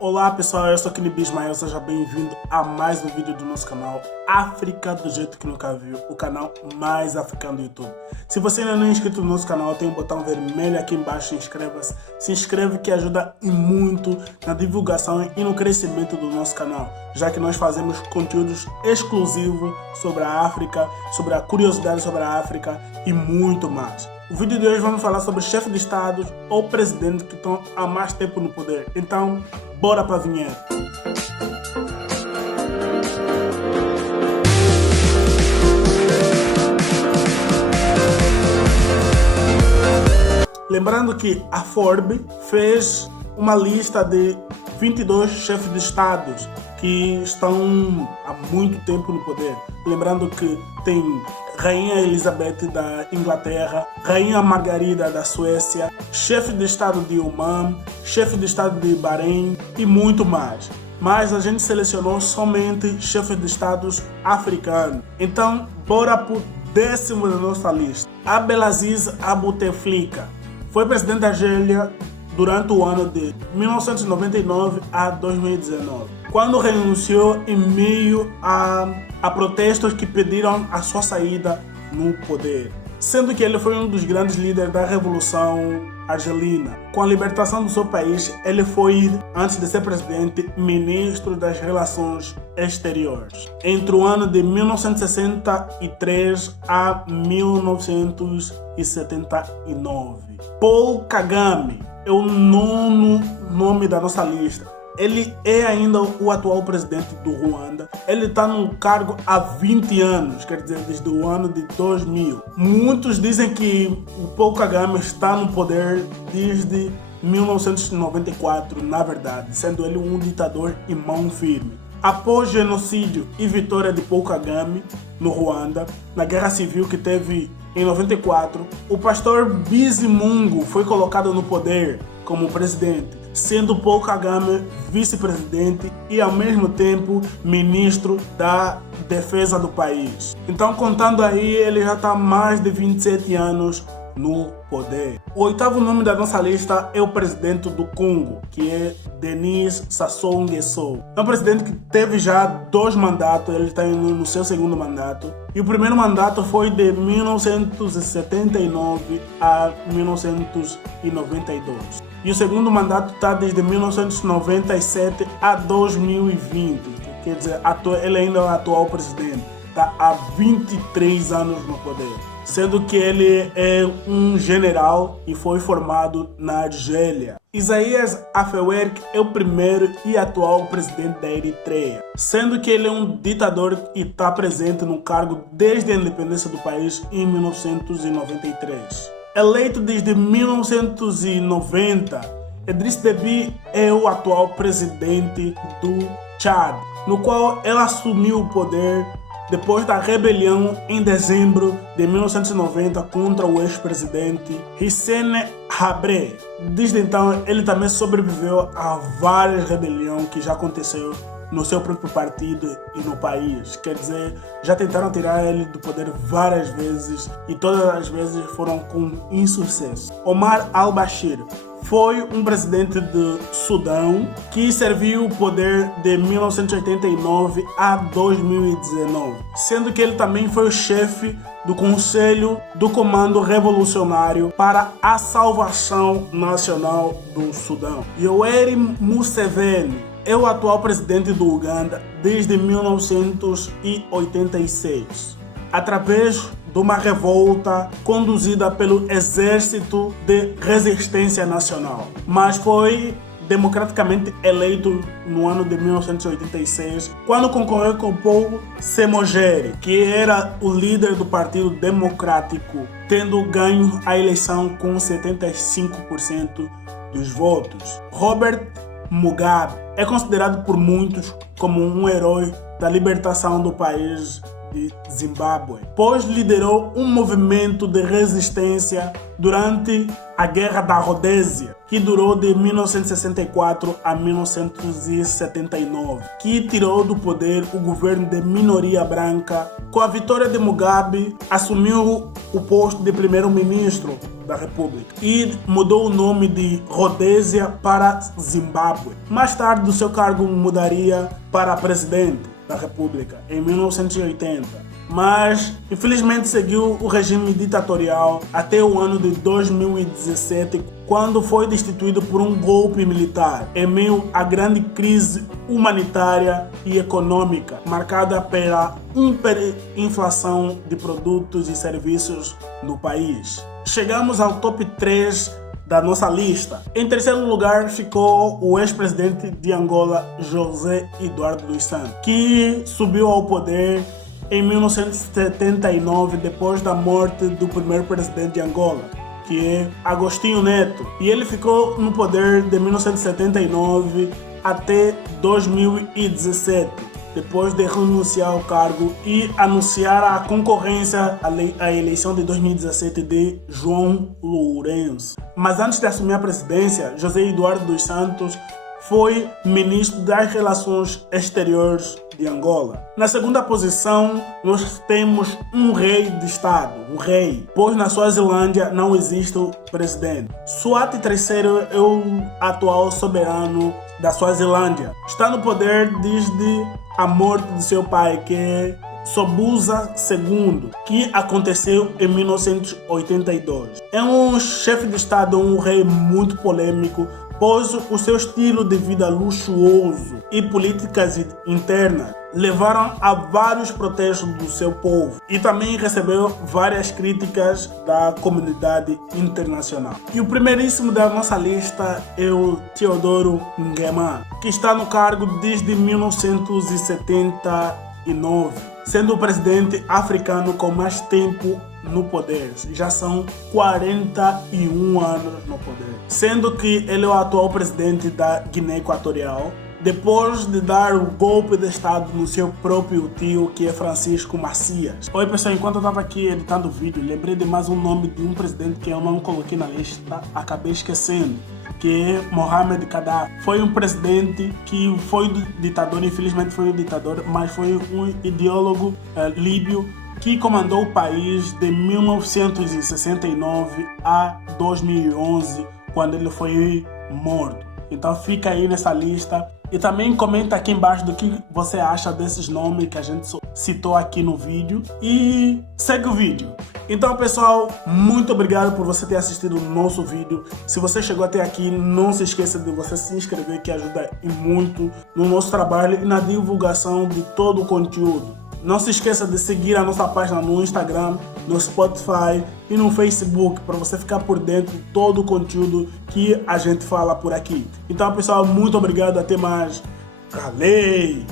Olá pessoal, eu sou Kinibi Ismael, seja bem-vindo a mais um vídeo do nosso canal África do Jeito Que Nunca Viu, o canal mais africano do YouTube. Se você ainda não é inscrito no nosso canal, tem um botão vermelho aqui embaixo, inscreva-se. Se inscreve que ajuda e muito na divulgação e no crescimento do nosso canal, já que nós fazemos conteúdos exclusivos sobre a África, sobre a curiosidade sobre a África e muito mais. No vídeo de hoje vamos falar sobre chefes de Estado ou presidentes que estão há mais tempo no poder. Então, bora para a vinheta. Lembrando que a Forbes fez uma lista de 22 chefes de Estados que estão há muito tempo no poder. Lembrando que tem Rainha Elizabeth da Inglaterra, Rainha Margarida da Suécia, chefe de Estado de Oman, chefe de Estado de Bahrein e muito mais. Mas a gente selecionou somente chefes de Estados africanos. Então, bora pro décimo da nossa lista. Abdelaziz Bouteflika foi presidente da Argélia durante o ano de 1999 a 2019, quando renunciou em meio a protestos que pediram a sua saída no poder, sendo que ele foi um dos grandes líderes da Revolução Argelina. Com a libertação do seu país, ele foi, antes de ser presidente, ministro das Relações Exteriores, entre o ano de 1963 a 1979. Paul Kagame é o nono nome da nossa lista. Ele é ainda o atual presidente do Ruanda. Ele está no cargo há 20 anos, quer dizer, desde o ano de 2000. Muitos dizem que o Paul Kagame está no poder desde 1994, na verdade, sendo ele um ditador em mão firme. Após o genocídio e vitória de Paul Kagame no Ruanda, na guerra civil que teve em 94, o pastor Bizimungu foi colocado no poder como presidente, sendo Paul Kagame vice-presidente e ao mesmo tempo ministro da defesa do país. Então, contando aí, ele já está há mais de 27 anos no poder. O oitavo nome da nossa lista é o presidente do Congo, que é Denis Sassou Nguesso. É um presidente que teve já 2 mandatos, ele está no seu segundo mandato. E o primeiro mandato foi de 1979 a 1992. E o segundo mandato está desde 1997 a 2020. Quer dizer, ele ainda é o atual presidente. Está há 23 anos no poder, sendo que ele é um general e foi formado na Argélia. Isaías Afewerki é o primeiro e atual presidente da Eritreia, sendo que ele é um ditador e está presente no cargo desde a independência do país em 1993. Eleito desde 1990, Idriss Déby é o atual presidente do Tchad, no qual ele assumiu o poder depois da rebelião em dezembro de 1990 contra o ex-presidente Hissène Habré. Desde então, ele também sobreviveu a várias rebeliões que já aconteceram no seu próprio partido e no país. Quer dizer, já tentaram tirar ele do poder várias vezes e todas as vezes foram com insucesso. Omar al-Bashir foi um presidente do Sudão que serviu o poder de 1989 a 2019, sendo que ele também foi o chefe do Conselho do Comando Revolucionário para a Salvação Nacional do Sudão. Yoweri Museveni é o atual presidente do Uganda desde 1986, através de uma revolta conduzida pelo Exército de Resistência Nacional, mas foi democraticamente eleito no ano de 1986, quando concorreu com Paul Semogeri, que era o líder do Partido Democrático, tendo ganho a eleição com 75% dos votos. Robert Mugabe é considerado por muitos como um herói da libertação do país de Zimbábue, pois liderou um movimento de resistência durante a Guerra da Rodésia, que durou de 1964 a 1979, que tirou do poder o governo de minoria branca. Com a vitória de Mugabe, assumiu o posto de primeiro-ministro da República e mudou o nome de Rodésia para Zimbábue. Mais tarde, o seu cargo mudaria para presidente da República em 1980, mas infelizmente seguiu o regime ditatorial até o ano de 2017, quando foi destituído por um golpe militar, em meio à grande crise humanitária e econômica, marcada pela hiperinflação de produtos e serviços no país. Chegamos ao top 3 da nossa lista. Em terceiro lugar ficou o ex-presidente de Angola, José Eduardo dos Santos, que subiu ao poder em 1979, depois da morte do primeiro presidente de Angola, que é Agostinho Neto. E ele ficou no poder de 1979 até 2017, depois de renunciar ao cargo e anunciar a concorrência à eleição de 2017 de João Lourenço. Mas antes de assumir a presidência, José Eduardo dos Santos foi ministro das Relações Exteriores de Angola. Na segunda posição, nós temos um rei de Estado, pois na Suazilândia não existe presidente. Swati III é o atual soberano da Suazilândia. Está no poder desde a morte de seu pai, que é Sobhuza II, que aconteceu em 1982. É um chefe de Estado, um rei muito polêmico, pois o seu estilo de vida luxuoso e políticas internas levaram a vários protestos do seu povo e também recebeu várias críticas da comunidade internacional. E o primeiríssimo da nossa lista é o Teodoro Nguema, que está no cargo desde 1979, sendo o presidente africano com mais tempo no poder. Já são 41 anos no poder, sendo que ele é o atual presidente da Guiné Equatorial, depois de dar o golpe de Estado no seu próprio tio, que é Francisco Macias. Oi pessoal, enquanto eu estava aqui editando o vídeo, lembrei de mais um nome de um presidente que eu não coloquei na lista, acabei esquecendo, que é Mohamed Gaddafi. Foi um presidente que foi ditador, infelizmente foi um ditador, mas foi um ideólogo líbio que comandou o país de 1969 a 2011, quando ele foi morto. Então fica aí nessa lista. E também comenta aqui embaixo do que você acha desses nomes que a gente citou aqui no vídeo. E segue o vídeo. Então pessoal, muito obrigado por você ter assistido o nosso vídeo. Se você chegou até aqui, não se esqueça de você se inscrever, que ajuda muito no nosso trabalho e na divulgação de todo o conteúdo. Não se esqueça de seguir a nossa página no Instagram, no Spotify e no Facebook, para você ficar por dentro de todo o conteúdo que a gente fala por aqui. Então pessoal, muito obrigado, até mais. Galei!